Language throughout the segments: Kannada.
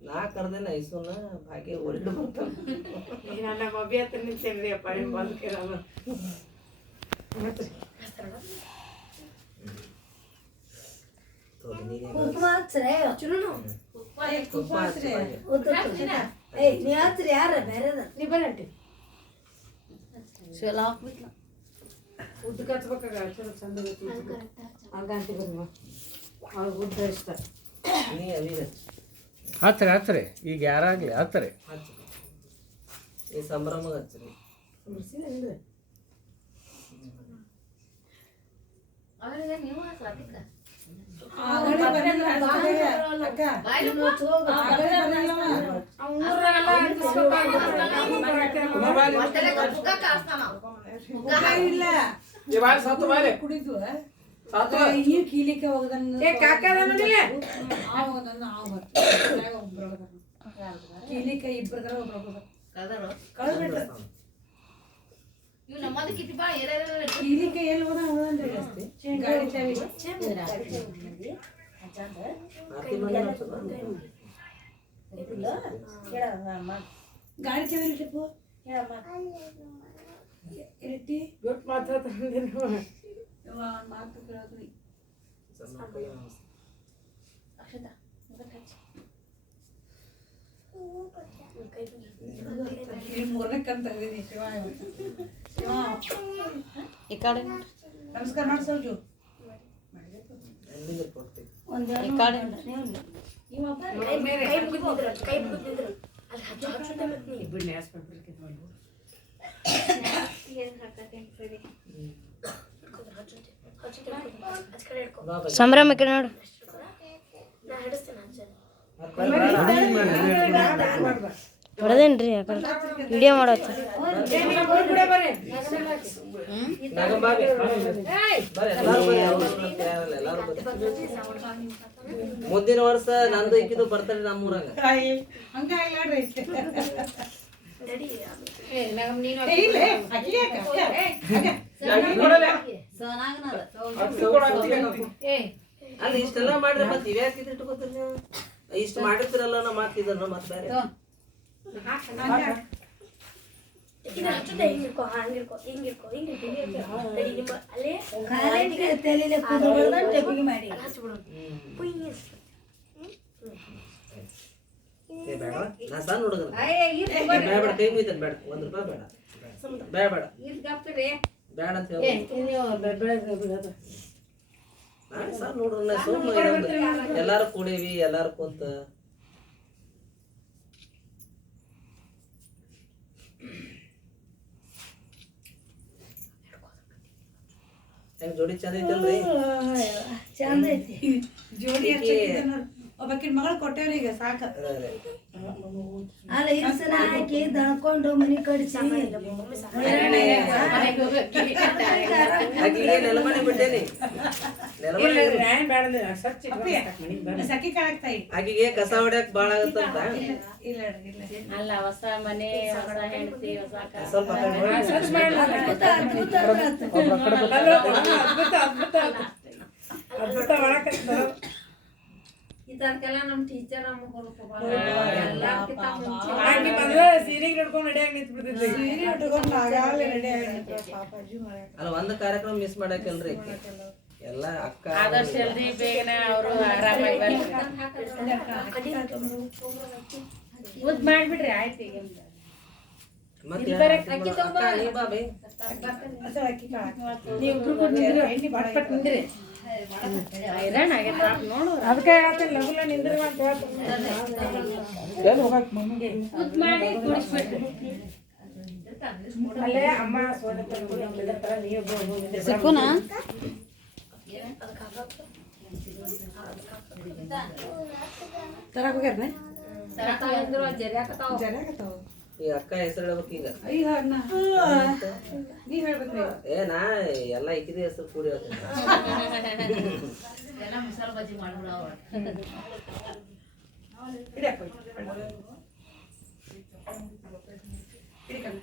ನಾ ಕರ್ದೇನ ಐಸೂನ ಭಾಗ್ಯ ಒಳ್ಳೆ ಬರ್ತಾನೆ ನನ್ನ ಮಬ್ಬಿ ಹತ್ರ ನಿಂತೇನ್ರಿ ಅಪ್ಪ ನಿಮ್ಮ ಬಂದು ಕೇಳಲ್ಲ ಕುಂಕುಮ ಹಚ್ರೆ ತುಪ್ಪ ಹಚ್ಚಿ ಭಾಗ್ಯ. ಏಯ್ ನೀ ಹಚ್ರಿ ಯಾರ ಬೇರೆದ ನೀ ಬರಟ್ಟಿ ಚಲೋ ಹಾಕ್ಬಿಟ್ಲ. ಉದ್ದಕ್ಕೆ ಹಚ್ಬೇಕಾಗ ಚಲೋ ಚಂದ ಆಗಂತಿ ಬರುವ ಅವ್ರಿಗೆ ಉದ್ದ ಇಷ್ಟ. ನೀ ಅವಿಗೆ ಹಚ್ಚಿ ಹಚ್ರಿ ಹಚ್ರಿ ಈಗ ಯಾರಾಗ್ಲಿ ಹಚ್ರಿ ಹಚ್ಚಿ ಈ ಸಂಭ್ರಮಗ ಹಚ್ಚಿರಿ ಮುರ್ಸಿಲ್ಲ ಅಂದ್ರೆ ಕುಡಿದ್ವು ಈ ಗಾಡಿ ಚಾವಿ. ಆರತಿ ಮಾಡಿ ಹಚ್ಚೋದು. ಗಾಡಿ ಚಾವಿ ಇಟ್ಟಿಪ್ಪು ಇಟ್ಟಿ ಗುಟ್ ಮಾತಾಡ್ತಾರೆ ಯವ್ವ, ಒಂದ್ ಮಾತು ಕೇಳೋದ್ರಿ ಸ್ವಲ್ಪ ಕೈ ಮುಗಿಸಿ. ಈ ಮೂರನೇ ಕಂತ ತೆಗ್ದೀನಿ ಶಿವ ಇವತ್ತು. ಶಿವ ಈ ಕಡೆ ನಮಸ್ಕಾರ ಮಾಡಿ ಸೌಜು ಎಲ್ಲಿಂದ ಕೊಡ್ತೀವಿ ಈ ಕಡೆ ಬಿಡ್ಲಿ ಹಾಸ್ಪಿಟ್ಲಿಗೆ ಬಾ ಬಾ. ಸಂಭ್ರಮಕ್ಕೆ ನೋಡು. ಹೊಡೆದೇನ್ರಿ ಯಾಕಂದ್ರೆ ವಿಡಿಯೋ ಮಾಡತ್ತ ಮುಂದಿನ ವರ್ಷ ನಂದು ಇಕ್ಕಿದು ಬರ್ತಾರೆ ನಮ್ಮೂರಾಗ. ಅಲ್ಲಿ ಇಷ್ಟೆಲ್ಲ ಮಾಡ್ರೆ ಮತ್ತೆ ಇವ್ಯಾಕ ಇದು ಇಟ್ಕೋತೀರಿ ನೀವು? ಇಷ್ಟ ಮಾಡಿರ್ತಿರಲ್ಲ ನಮ್ಮ ಮಾತಿದನ್ನ ಮತ್ತೆ ಬೇರೆ. ಏ ಬೇಡ. ನಾ ಸಣ್ಣ ಹುಡುಗ ಬೇಡ ಬೇಡ. ಕೈ ಮುಗಿತೇನೆ ಬೇಡ. ಒಂದ್ ರೂಪಾಯಿ ಬೇಡ. ಬೇಡ ಬೇಡ. ಬೇಡ ಅಂತ ಹೇಳಿ. ನಾಳೆ ಸಣ್ಣ ಹುಡುಗನ ಸುಮ್ಮನೆ ಎಲ್ಲಾರು ಕೂಡೇವಿ ಎಲ್ಲಾರು ಕುಂತ. ಹೆಂಗ್ ಜೋಡಿ ಚಂದ ಐತಲ್ರಿ? ಚಂದ ಐತಿ. ಜೋಡಿ ಒಬ್ಬಾಕಿನ ಮಗಳು ಕೊಟ್ಟೇವ್ರಿ ಈಗ ಸಾಕ. ಅಲ್ಲ ಇನ್ಸಲ ಹಾಕಿ ದಣ್ಕೊಂಡು ಮನಿ ಕಡಿಸಿ ಸಖಿ ಆಕಿಗೆ ಕಸ ಹೊಡ್ಯಾಕ್ ಬಾಳ ಆಗತ್ತಂತ? ಇಲ್ಲ ಅಲ್ಲ ಹೊಸ ಮನೆ ಹೊಸ ಹೆಂಡತಿ ಹೊಸ ಅದ್ಭುತ ಅದ್ಭುತ ಅದ್ಭುತ. ಅದ್ಭುತ ಇಂಥದ್ಕೆಲ್ಲ ನಮ್ ಟೀಚರ್. ಅಲ್ಲ ಒಂದ್ ಕಾರ್ಯಕ್ರಮ ಮಿಸ್ ಮಾಡಾಕಲ್ರಿ ಎಲ್ಲ ಅಕ್ಕ ಆದರ್ಶ ಬೇಗನೆ ಅವರು ಆರಾಮಾಗಿ ಮುದ್ ಮಾಡ್ಬಿಡ್ರಿ ಆಯ್ತು ಈಗ ಮತ್ತೆ. ನೀವು ನಿಂದ್ರಿ ಎಣ್ಣೆ ಬಾಳ ಪಟ್ ನಿಂದ್ರಿ ಹೈರಾಣ ಆಗೈತೆ ಪಾಪ ನೋಡು ಅದಕ್ಕೆ ಹೇಳ್ತೀನಿ ಲಗುಲ ನಿಂದ್ರಿ ಅಂತ ಹೇಳ್ತೀನಿ ಮುದ್ ಮಾಡಿ ಕುಡಿಸ್ಬಿಡ್ರಿ ಅಲ್ಲೇ ಅಮ್ಮ ಸೋನೆ ತಂದು ನಿಂದಿರ್ತಾರ ನೀವು ಹೋಗಿ ಸಿಕ್ಕುನಾ ತರಕ್ ಹೋಗ್ಯಾರ್ನ? ಅಂದ್ರು ಜರ್ಯಾಕತ್ತಾವ ಜರ್ಯಾಕತ್ತಾವ. ಈ ಅಕ್ಕ ಹೆಸರು ಹೇಳ್ಬೇಕು ಈಗ. ಏ ನಾ ಎಲ್ಲ ಇಕ್ಕಿದ ಹೆಸರು ಕೂಡಿ ಹೇಳ್ತೀನಿ. ಎಲ್ಲ ಮಸಾಲ ಬಜ್ಜಿ ಮಾಡ್ಬಿಡವ ಹಿಡಿಯಪ್ಪ ಹಿಡಿಕಲ್ಲ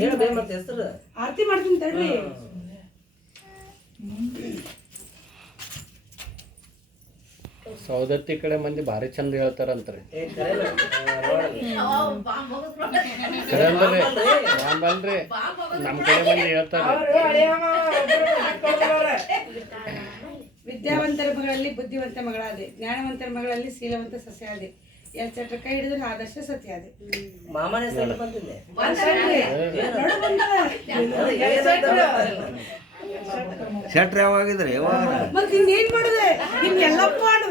ಹೇಳ್ಬೇ ಮತ್ತೆ ಹೆಸರು. ಆರತಿ ಮಾಡ್ತೀನಿ ತಡ್ರಿ. ಸೌದತ್ತಿ ಕಡೆ ಮಂದಿ ಭಾರಿ ಚಂದ ಹೇಳ್ತಾರಂತ್ರಿ. ನೋಡಲ್ಲ. ಅಂದ್ರಿ ಬಾಂಬಲ್ರಿ ನಮ್ಮ ಕಡೆ ಮಂದಿ ಹೇಳ್ತಾರ. ವಿದ್ಯಾವಂತರ ಮಗಳಲ್ಲಿ ಬುದ್ಧಿವಂತ ಮಗಳಾದೆ ಜ್ಞಾನವಂತರ ಮಗಳಲ್ಲಿ ಶೀಲವಂತ ಸಸ್ಯಾದೆ. ಎಲ್ ಚಟ್ರ ಕೈ ಹಿಡಿದ್ರೆ ಆದರ್ಶ ಸತ್ಯಾದೆ. ಮಾಮನ ಹೆಸರು ಬಂದಿದೆ ಶೆಟ್ರ್ ಯಾವಾಗಿದ್ರಿ? ಯಾವಾಗ? ಮತ್ತೆ ಇನ್ನೇನ್ ಮಾಡುದೆ? ಇನ್ ಎಲ್ಲಪ್ಪ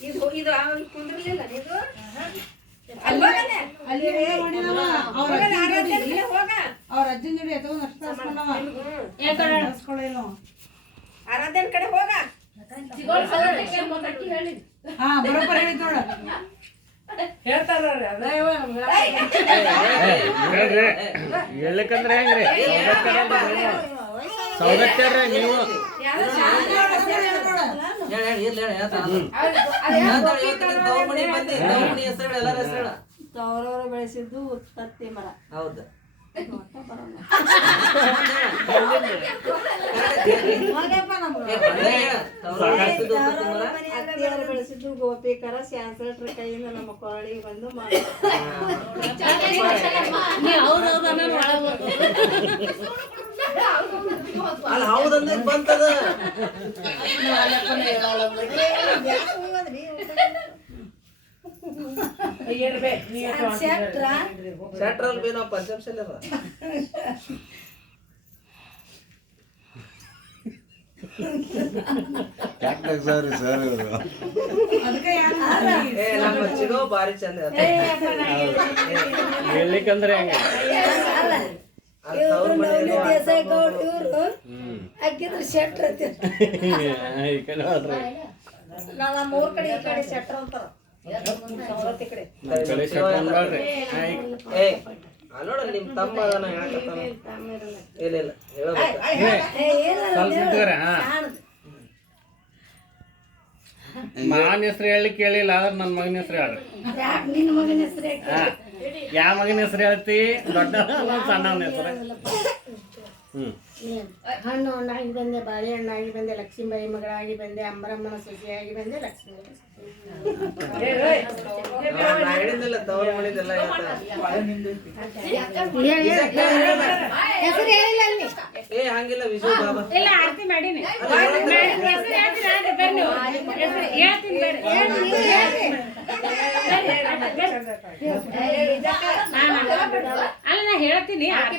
ಇದು ಇದು ಕುಂದ್ರಲಿಲ್ಲ ಇದು? ಅವ್ರ ಅಜ್ಜನ್ ಜೋಡಿ. ಆರಾಧನ್ ಕಡೆ ಹೋಗ ಹಾ ಬರೋಬ್ಬರ ಹೇಳಿದ್ ನೋಡ ಹೇಳ್ರಿ ಹೇಳಕ್ಕಂದ್ರೆ ಹೆಂಗ್ರಿ ನೀವು ತವರವರು ಬೆಳೆಸಿದ್ದು ತತ್ತಿ ಮರ. ಹೌದು. ಬೆಳೆಸಿದ್ದು ಗೋಪಿಕರ ಸ್ಯಾನ್ಸಲ್ಟ್ರ ಕೈಯಿಂದ ನಮ್ಮ ಕೊರಳಿಗೆ ಬಂದು ಮಾಡಿ. ಅಲ್ಲ ಹೌದಂದ್ರೆ ಬಂತದ? ಬೇನೋ ಸರ್ ಸರ್ ಇವರು ಅದಕ್ಕೆ ಯಾರು ಏ ನಮ್ಮ ಚಿಗೋ ಭಾರಿ ಚಂದ ಹೇಳ್ಲಿಕ್ಕಂದ್ರೆ ಹೇಳಲಿಕ್ಕಂದ್ರೆ ಹೆಂಗೆ. ಅಲ್ಲಿ ನವನಿ ಮನೆ ದೇಸಾಯಿ ಗೌಡ್ ಇವ್ರು ಹಾಕಿದ್ರು ಶೆಟ್ರ ಈ ಕಡೆ ನಾವು ಈ ಕಡೆ ಶೆಟ್ರ ಅಂತಾರ. ಸವಲತ್ತಿ ಕಡೆ. ನಿಮ್ ತಮ್ಮ ಅದನ್ನ ಹೇಳಕತ್ತಾನ ಇಲ್ಲ ಇಲ್ಲ ಹೇಳಬೇಕು ಮಾವನ ಹೆಸರು ಹೇಳಿ ಕೇಳಿಲ್ಲ ಆದ್ರೆ ನನ್ನ ಮಗನ ಹೆಸರು ಹೇಳ್ರಿ. ನಿನ್ನ ಮಗನ ಹೆಸರು ಯಾವ ಮಗನ ಹೆಸರು ಹೇಳ್ತಿ? ದೊಡ್ಡ ಸಣ್ಣವನ ಹೆಸರು. ಹ್ಮ್. ಹಣ್ಣು ಹಣ್ಣಾಗಿ ಬಂದೆ ಬಾಳೆಹಣ್ಣಾಗಿ ಬಂದೆ ಲಕ್ಷ್ಮೀಬಾಯಿ ಮಗಳಾಗಿ ಬಂದೆ ಅಂಬರಮ್ಮನ ಸೊಸೆಯಾಗಿ ಬಂದೆ ಲಕ್ಷ್ಮೀ ಹೇಳ್ತಾನ. ಹೆಸರು ಹೇಳಿಲ್ಲ ಅಲ್ಲಿ ಏ ಹಂಗಿಲ್ಲ ಬಾಬಾ ಇಲ್ಲ ಆರತಿ ಮಾಡೀನಿ ಹೇಳ್ತೀನಿ ನಾ ಹೇಳ್ತೀನಿ ಆರತಿ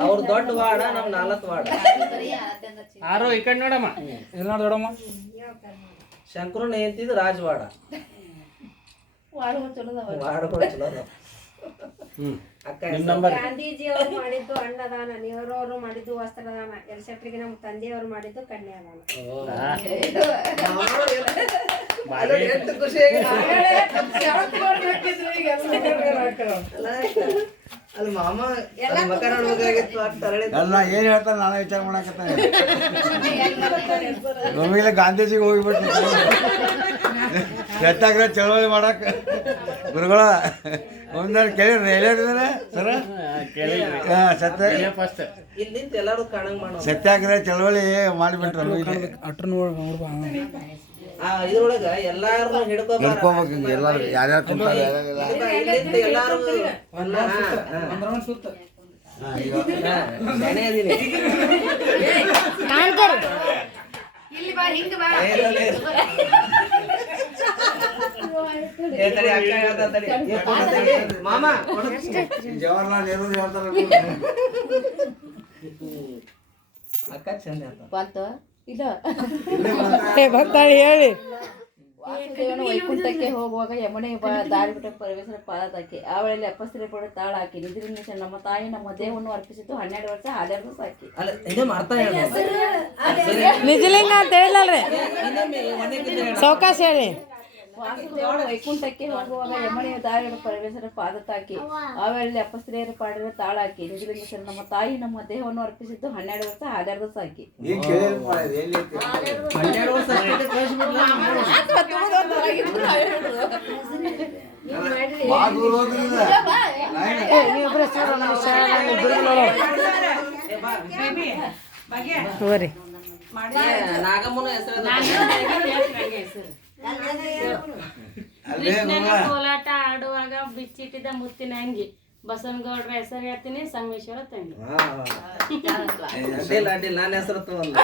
ಅವ್ರ ದೊಡ್ಡ ವಾಡ ನಮ್ ನಾಲ್ಕು ವಾಡ. ಆರೋ ಈ ಕಡೆ ನೋಡಮ್ಮ. ಇಲ್ಲಿ ನೋಡಿ ದೊಡಮ್ಮ ಶಂಕರನ್ ಏಂತಿದ್ ರಾಜವಾಡ ವಾಡ ಚಲೋ ವಾಡ ಹ್ಮ್ ಅಕ್ಕ ನಿಮ್ಮ ನಂಬರ್. ಗಾಂಧೀಜಿ ಅವರು ಮಾಡಿದ್ದು ಅನ್ನದಾನ ನೆಹರು ಅವರು ಮಾಡಿದ್ದು ವಸ್ತ್ರದಾನ ಎಲ್ಸೆಟ್ರಿಗೆ ನಮ್ಮ ತಂದೆಯವರು ಮಾಡಿದ್ದು ಕನ್ಯಾದಾನ. ಅಲ್ಲ, ಏನು ಹೇಳ್ತಾರೆ ನಾನು ವಿಚಾರ ಗಾಂಧೀಜಿಗೆ ಹೋಗಿಬಿಟ್ಟು ಸತ್ಯಾಗ್ರಹ ಚಳವಳಿ ಮಾಡಕ್. ಗುರುಗಳ ಒಂದಾರು ಕೇಳಿರಿ ಹೇಳಿದ್ರೆ ಸರ? ಸತ್ಯ. ಫಸ್ಟ್ ಇಲ್ಲಿ ನಿಂತು ಎಲ್ಲಾರು ಕಾಣಂಗ್ ಮಾಡೋ ಸತ್ಯಾಗ್ರಹ ಚಳವಳಿ ಮಾಡಿಬಿಟ್ರು ಆ ಇದ್ರೊಳಗ ಎಲ್ಲಾರು ಹಿಡ್ಕೋಬೇಕು ಹಿಂಗೆ ಎಲ್ಲರೂ ಯಾರ್ಯಾರು ಕುಂತಾರೆ ಎಲ್ಲಾರು ಅದೀನಿ. ಇಲ್ಲಿ ಬಾ ಹಿಂಗ ಬಾ. ಮಾಮ ಜವಾಹರ್ಲಾಲ್ ನೆಹರು ಹೇಳ್ತಾರೆ. ಅಕ್ಕ ಚಂದ ಇಲ್ಲ. ಬರ್ತಾಳೆ ಹೇಳಿ. ವಾಸುದೇವನು ವೈಕುಂಠಕ್ಕೆ ಹೋಗುವಾಗ ಯಮುನೆ ದಾರಿ ಬಿಟ್ಟ ಪರಮೇಶ್ವರ ಪಾದಕ್ಕೆ ಆವಳಲ್ಲಿ ಅಪ್ಪಸ್ತ್ರೀ ಪಡ ತಾಳ ಹಾಕಿ. ನಿದ್ರಿಂದ ನಮ್ಮ ತಾಯಿ ನಮ್ಮ ದೇಹವನ್ನು ಅರ್ಪಿಸಿದ್ದು ಹನ್ನೆರಡು ವರ್ಷ ಹಾಲೆರಡು ಸಾಕಿ. ಅಲ್ಲ ಇದು ಮಾಡ್ತಾ ಹೇಳ ನಿಜಲಿಂಗ ಅಂತ ಹೇಳಲ್ರಿ. ಸಾವಕಾಶ ಹೇಳಿ. ವೈಕುಂಠಕ್ಕೆ ಹೋಗುವಾಗ ಯಮನೆಯ ದಾರಿಯನ್ನು ಪರಮೇಶ್ವರ ಪಾದ ತಾಕಿ ಆವಳಲ್ಲಿ ಅಪ್ಪಸ್ತ್ರೀಯರು ಪಾಡಿದ ತಾಳ ನಿಜಲಿಂಗೇಶ್ವರ ನಿದ್ರಿಂದ ನಮ್ಮ ತಾಯಿ ನಮ್ಮ ದೇಹವನ್ನು ಅರ್ಪಿಸಿದ್ದು ಹನ್ನೆರಡು ವರ್ಷ ಹನ್ನೆರಡು ಸಾಕಿ ನಾಗಮ್ಮನ ಹೆಸರು ಕೃಷ್ಣನ ಕೋಲಾಟ ಆಡುವಾಗ ಬಿಚ್ಚಿಟ್ಟಿದ್ದ ಮುತ್ತಿನ ಅಂಗಿ. ಬಸವನಗೌಡ್ರ ಹೆಸರು ಹೇಳ್ತೀನಿ ಸಂಗಮೇಶ್ವರ ತಂಗಿ. ಅಡ್ಡಿಲ್ಲ ಅಡ್ಡಿಲ್ಲ ನನ್ನ ಹೆಸರು ತಗೊಂಡ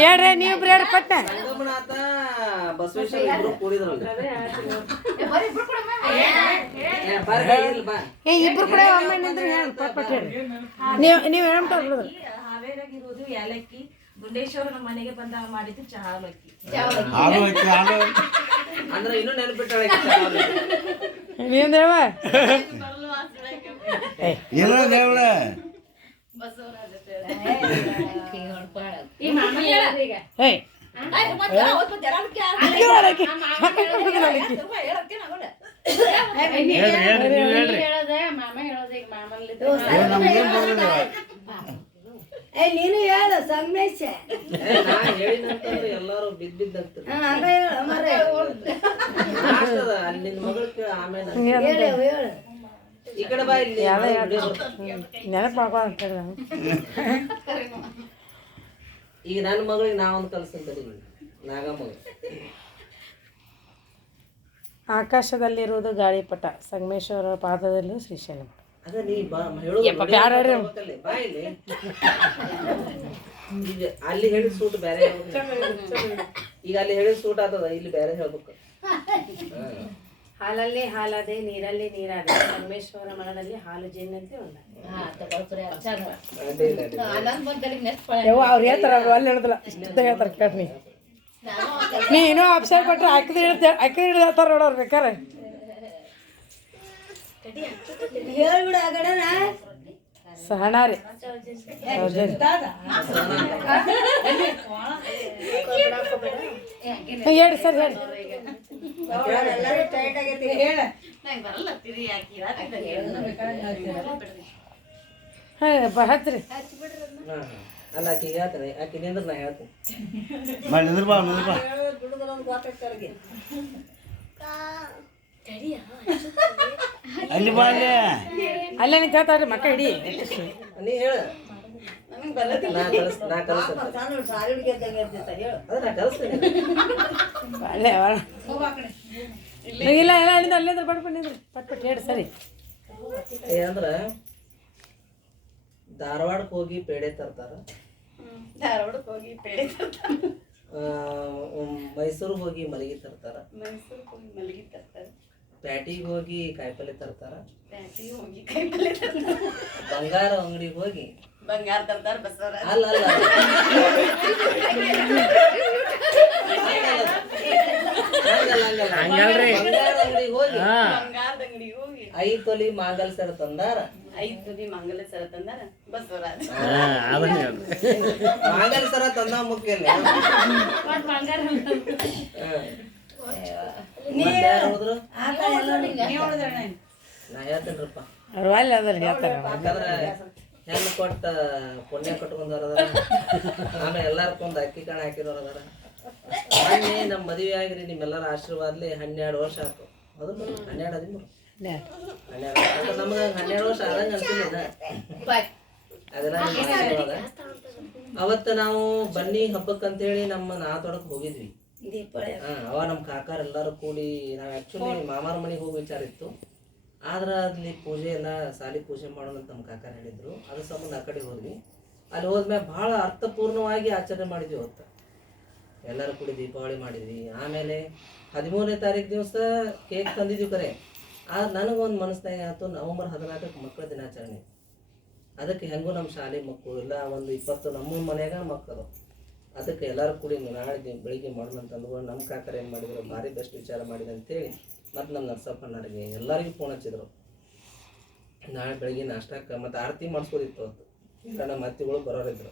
ಹೇಳ್ರಿ ಹೇಳಿ ಸಂಗಮನಾಥ ಬಸವೇಶ್ವರ ಇಬ್ರು ಕೂಡಿದ್ರಲ್ಲ. ಏ, ಬರ್ರಿ, ಇಲ್ಲಿ ಬಾ. ಏ ಇಬ್ರು ಕೂಡ ಒಮ್ಮೆ ಹೇಳಿ ಪಟ್ ಪಟ್ ಹೇಳ್ರಿ ನೀವು ನೀವು ಹೇಳ್ಬಿಟ್ಟು ಹಾವೇರಾಗಿರೋದು ಹಾವೇರಾಗಿರುವುದು ಏಲಕ್ಕಿ ನಮ್ಮ ಮನೆಗೆ ಬಂದಾಗ ಮಾಡಿದ್ದು ಚಹಾ ಅವಲಕ್ಕಿ ಹಾಲು ಐತಿ ಹಾಲು ಅಂದ್ರೆ ಇನ್ನೂ ನೆನಪಿಟ್ಟಾಳೆ ಏಯ್ ಹೇಳ್ರಿ ಹೇಳ್ರಿ ನೀವು ಹೇಳ್ರಿ. ಹೇಳೋದೆ ಮಾಮ ಹೇಳೋದು ಈಗ ಮಾಮಲ್ಲಿ ಬರೋದಿಲ್ಲ ನೀನು ಹೇಳು ಸಂಗಮೇಶ ಹೇಳಿದಂತಂದ್ರೆ ಎಲ್ಲಾರು ಬಿದ್ದ್ ಹಾ, ಹಂಗ ಹೇಳು ಮರೆ ಅದ ಅಲ್ಲಿ ನಿನ್ನ ಮಗಳ ಆಮೇಲೆ ಹೇಳು ಹೇಳು. ಈ ಕಡೆ ಬಾ ಇಲ್ಲಿ ಕೇಳಿದ ಈಗ ನನ್ನ ಮಗಳಿಗೆ ನಾ ಒಂದು ಕಲ್ಸಂತರಿ ನಾಗಮ್ಮ ಆಕಾಶದಲ್ಲಿರುವುದು ಗಾಳಿಪಟ ಸಂಗಮೇಶ್ವರ ಪಾದದಲ್ಲೂ ಶ್ರೀಶೈಲ ಮಠ. ಅದ ನೀ ಬಾ ಈಗ ಅಲ್ಲಿ ಹೇಳಿದ ಸೂಟ್ ಬೇರೆ ಈಗ ಅಲ್ಲಿ ಹೇಳಿದ ಸೂಟ್ ಆತದ ಇಲ್ಲಿ ಬೇರೆ ಹೇಳ್ಬೇಕು. ಹಾಲಲ್ಲಿ ಹಾಲದೆ ನೀರಲ್ಲಿ ನೀರಾದೆ. ಪರಮೇಶ್ವರ ಮನದಲ್ಲಿ ಹಾಲು ಜೇನಂತೆ ಅವ್ರು ಹೇಳ್ತಾರ ಅವ್ರು ಅಲ್ಲಿ ಹೇಳ್ದಲ್ಲ. ಇಷ್ಟ ಹೇಳ್ತಾರೆ ನೀ ಏನೋ ಕೊಟ್ರೆ ಅಕ್ಕಿ ಹಿಡಿದ ಅಕ್ಕಿ ಹಿಡಿದ ಹೇಳ್ತಾರ ನೋಡೋರು ಬೇಕಾರೆ. ಹೇಳ್ಬಿಡು ಆ ಕಡೆನ. ಸಹಣ ರೀ. ಹೇಳಿ ಸರ್ ಹೇಳಿ. ಹಾಂ ಬ ಹಚ್ರಿ ಹಾ, ಹಾ. ಅಲ್ಲ ಆಕಿಗೆ ಹೇಳ್ತಾರೆ ಆಕಿ ನಿಂದ್ರ ನಾ ಹೇಳ್ತೀನಿ. ಬಾ ನಿಂದ್ರ ಬಾ ನಿಂದ್ರ ಬಾ. ಅಲ್ಲಿ ಬಾ ಅಲ್ಲಿ. ಅಲ್ಲೇ ನಿಂತ ಹೇಳ್ತಾರ್ರಿ ಮಕ್ಕ ಹಿಡಿ. ನೀ ಹೇಳು. ಇಲ್ಲ ಇಲ್ಲ ಅಲ್ಲಿಂದ ಅಲ್ಲಿಂದ ಬಡ್ ಬಂದಿದ್ರಿ ಪಟ್ ಪಟ್ ಹೇಳಿ ಸರಿ. ಏ ಅಂದ್ರ ಧಾರವಾಡಕ್ಕೆ ಹೋಗಿ ಪೇಡೆ ತರ್ತಾರ. ಧಾರವಾಡಕ್ಕೆ ಹೋಗಿ ಪೇಡೆ ಆ, ಮೈಸೂರಿಗೆ ಹೋಗಿ ಮಲಗಿ ತರ್ತಾರ. ಮೈಸೂರಿಗೆ ಹೋಗಿ ಮಲಗಿ ತರ್ತಾರೆ. ಪ್ಯಾಟಿಗೆ ಹೋಗಿ ಕಾಯಿಪಲ್ಲೆ ತರ್ತಾರ? ಪ್ಯಾಟಿಗೆ ಹೋಗಿ ಕೈಪಲ್ಲೆ ತರ್ತಾರೆ. ಬಂಗಾರ ಅಂಗಡಿಗೆ ಹೋಗಿ? ಬಂಗಾರ ತರ್ತಾರೆ ಬಸವರಾಜ. ಅಲ್ಲ ಅಲ್ಲ. ಬಂಗಾರ ಅಂಗಡಿಗೆ ಹೋಗಿ? ಬಂಗಾರದ ಅಂಗಡಿಗೆ ಹೋಗಿ. ಐದು ತೊಲಿ ಮಾಂಗಲ್ ಸರ ತಂದಾರ? ಐದು ತುದಿ ಮಂಗಲ ಸರ ತಂದಾರ ಬಸವರಾಜ. ಮಾಂಗಲ್ ಸರ ತಂದ ಮುಖ್ಯ ಬಂಗಾರ ನಾ ಹೇಳ್ತೇನ್ರಪ್ಪ. ಅವ್ರು ಅಲ್ಲಿ ಅದ್ರ ಹೇಳ್ತಾರೆ ಯಾಕಂದ್ರೆ ಹೆಣ್ಣು ಕೊಟ್ಟ ಪುಣ್ಯ ಕಟ್ಕೊಂಡವ್ರ ಅದಾರ. ಆಮೇಲೆ ಎಲ್ಲಾರ್ಕೊಂದು ಅಕ್ಕಿ ಕಾಣ ಹಾಕಿರೋರು ಅದಾರ. ಮೊನ್ನೆ ನಮ್ಮ ಮದುವೆ ಆಗಿರಿ ನಿಮ್ಮೆಲ್ಲರ ಆಶೀರ್ವಾದ್ಲಿ ಹನ್ನೆರಡು ವರ್ಷ ಆಯ್ತು ಅದು ಹನ್ನೆರಡು ಹದಿಮೂರು ಹನ್ನೆರಡು ವರ್ಷ ನಮ್ಗೆ ಹನ್ನೆರಡು ವರ್ಷ ಆದಂಗೆ ಅನ್ಸಿಲ್ಲ ಅದೆಲ್ಲ ಆಶೀರ್ವಾದ ಅವತ್ತ ನಾವು ಬನ್ನಿ ಹಬ್ಬಕ್ಕಂತೇಳಿ ನಮ್ಮ ನಾತೊಡಕ್ ಹೋಗಿದ್ವಿ. ಹಾ ಅವ ನಮ್ಮ ಕಾಕಾರ ಎಲ್ಲರೂ ಕೂಡಿ ನಾವು ಆ್ಯಕ್ಚುಲಿ ಮಾಮಾರ ಮನೆಗೆ ಹೋಗಿ ವಿಚಾರ ಇತ್ತು. ಆದ್ರೆ ಅಲ್ಲಿ ಪೂಜೆ ಎಲ್ಲ ಸಾಲಿ ಪೂಜೆ ಮಾಡೋಣ ಅಂತ ನಮ್ಮ ಕಾಕಾರ ಹೇಳಿದ್ರು. ಅದ್ರ ಸಂಬಂಧ ಆ ಕಡೆ ಹೋದ್ವಿ. ಅಲ್ಲಿ ಹೋದ್ಮೇಲೆ ಭಾಳ ಅರ್ಥಪೂರ್ಣವಾಗಿ ಆಚರಣೆ ಮಾಡಿದ್ವಿ ಅವತ್ತು. ಎಲ್ಲರೂ ಕೂಡಿ ದೀಪಾವಳಿ ಮಾಡಿದ್ವಿ. ಆಮೇಲೆ ಹದಿಮೂರನೇ ತಾರೀಕು ದಿವಸ ಕೇಕ್ ತಂದಿದ್ವಿ ಕರೆ. ಆದ್ರೆ ನನಗೊಂದು ಮನಸ್ಸಿನಾಗ ಆಯ್ತು. ನವಂಬರ್ ಹದಿನಾಲ್ಕಕ್ಕೆ ಮಕ್ಕಳ ದಿನಾಚರಣೆ. ಅದಕ್ಕೆ ಹೆಂಗೂ ನಮ್ಮ ಶಾಲೆ ಮಕ್ಕಳು ಇಲ್ಲ ಒಂದು ಇಪ್ಪತ್ತು ನಮ್ಮ ಮನೆಯಾಗ ಮಕ್ಕಳು. ಅದಕ್ಕೆ ಎಲ್ಲರೂ ಕೂಡಿ ನಾಳೆ ಬೆಳಿಗ್ಗೆ ಮಾಡೋಣ ಅಂತ ನಮ್ಮ ಕಾಕರ ಏನು ಮಾಡಿದ್ರು, ಭಾರಿ ಬೆಸ್ಟ್ ವಿಚಾರ ಮಾಡಿದೆ ಅಂತೇಳಿ ಮತ್ತು ನಮ್ಮ ನಡಿಗೆ ಎಲ್ಲರಿಗೂ ಫೋನ್ ಹಚ್ಚಿದ್ರು. ನಾಳೆ ಬೆಳಿಗ್ಗೆ ನಾಷ್ಟಕ್ಕೆ ಮತ್ತು ಆರತಿ ಮಾಡಿಸ್ಬೋದಿತ್ತು ಅವತ್ತು. ಇಲ್ಲ ನಮ್ಮ ಅತ್ತಿಗಳು ಬರೋರಿದ್ರು.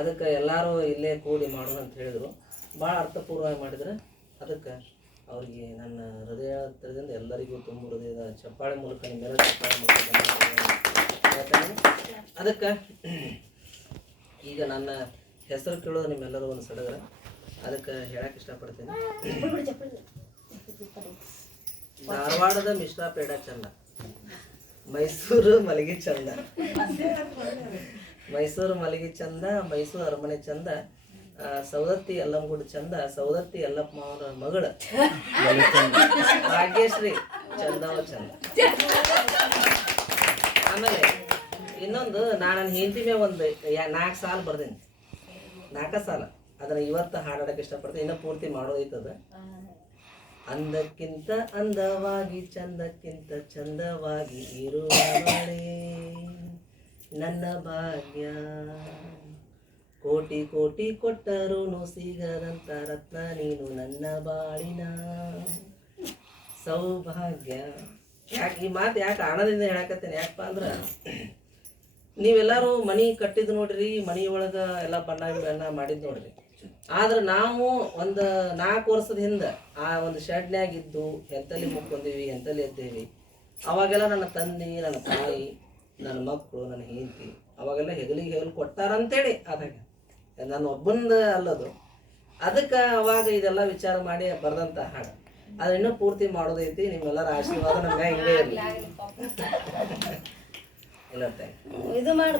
ಅದಕ್ಕೆ ಎಲ್ಲರೂ ಇಲ್ಲೇ ಕೂಡಿ ಮಾಡೋಣ ಅಂತ ಹೇಳಿದರು. ಭಾಳ ಅರ್ಥಪೂರ್ವವಾಗಿ ಮಾಡಿದರೆ ಅದಕ್ಕೆ ಅವ್ರಿಗೆ ನನ್ನ ಹೃದಯ ಹತ್ತಿರದಿಂದ ಎಲ್ಲರಿಗೂ ತುಂಬ ಹೃದಯದ ಚಪ್ಪಾಳೆ ಮೂಲಕ ನಿಮ್ಮೆಲ್ಲ ಚಪ್ಪಾಳೆ ಮೂಲಕ ಅದಕ್ಕೆ ಈಗ ನನ್ನ ಹೆಸರು ಕೇಳೋದು ನಿಮ್ಮೆಲ್ಲರೂ ಒಂದು ಸಡಗರ. ಅದಕ್ಕೆ ಹೇಳಕ್ಕೆ ಇಷ್ಟಪಡ್ತೀನಿ. ಧಾರವಾಡದ ಮಿಶ್ರಾ ಪೇಡ ಚಂದ. ಮೈಸೂರು ಮಲಗಿ ಚಂದ. ಮೈಸೂರು ಮಲಗಿ ಚಂದ, ಮೈಸೂರು ಅರಮನೆ ಚಂದ ಸೌದತ್ತಿ ಸವದತ್ತಿ ಯಲ್ಲಮ್ಮಗುಡಿ ಚಂದ, ಸವದತ್ತಿ ಯಲ್ಲಪ್ಪ ಅವರ ಮಗಳ. ಭಾಗ್ಯಶ್ರೀ ಚಂದವ ಚಂದ. ಆಮೇಲೆ ಇನ್ನೊಂದು ನಾನು ನನ್ನ ಹೆಂಡತಿ ಮೇಲೆ ಒಂದು ನಾಲ್ಕು ಸಾಲ ಬರ್ದೀನಿ. ನಾಲ್ಕ ಸಾಲ. ಅದನ್ನ ಇವತ್ತು ಹಾಡಾಡಕ್ಕೆ ಇಷ್ಟಪಡ್ತೀನಿ. ಇನ್ನೂ ಪೂರ್ತಿ ಮಾಡೋದೈತದ ಅಂದಕ್ಕಿಂತ ಅಂದವಾಗಿ, ಚಂದಕ್ಕಿಂತ ಚಂದವಾಗಿ ಇರುವವಳೇ. ನನ್ನ ಭಾಗ್ಯ. ಕೋಟಿ ಕೋಟಿ ಕೊಟ್ಟರೂ ಸಿಗದಂತ ರತ್ನ ನೀನು ನನ್ನ ಬಾಳಿನ. ಸೌಭಾಗ್ಯ. ಯಾಕೆ ಈ ಮಾತು ಯಾಕೆ ಹಣದಿಂದ ಹೇಳಕತ್ತೇನೆ? ಯಾಕಪ್ಪ ಅಂದ್ರೆ ನೀವೆಲ್ಲರೂ ಮನಿ ಕಟ್ಟಿದ್ ನೋಡ್ರಿ, ಮನಿ ಒಳಗ ಎಲ್ಲ ಬಣ್ಣ ಬಣ್ಣ ಮಾಡಿದ್ ನೋಡ್ರಿ. ಆದ್ರೆ ನಾವು ಒಂದು ನಾಲ್ಕು ವರ್ಷದ ಹಿಂದೆ ಆ ಒಂದು ಶೆಡ್ನ್ಯಾಗ ಇದ್ದು, ಎಂತಲ್ಲಿ ಮುಕ್ಕೊಂದೀವಿ ಎಂತಲ್ಲಿ ಎದ್ದೇವಿ, ಅವಾಗೆಲ್ಲ ನನ್ನ ತಂದೆ, ನನ್ನ ತಾಯಿ, ನನ್ನ ಮಕ್ಕಳು ನನ್ನ ಹೆಂಡತಿ, ಅವಾಗೆಲ್ಲ ಹೆಗಲಿಗೆ ಹೆಗಲು ಕೊಟ್ಟಾರಂತೇಳಿ ಅದಾಗ ನನ್ನ ಒಬ್ಬಂದ ಅಲ್ಲದು. ಅದಕ್ಕೆ ಅವಾಗ ಇದೆಲ್ಲ ವಿಚಾರ ಮಾಡಿ ಬರ್ದಂತ ಹಾಡು ಅದು ಇನ್ನೂ ಪೂರ್ತಿ ಮಾಡೋದೈತಿ ನಿಮ್ಮೆಲ್ಲರ ಆಶೀರ್ವಾದ ನಮ್ಗೆ ಹಿಂಗೆ ಇರಲಿ. ಇಲ್ಲ thank you. ಇದು ಮಾಡ್ಕೊ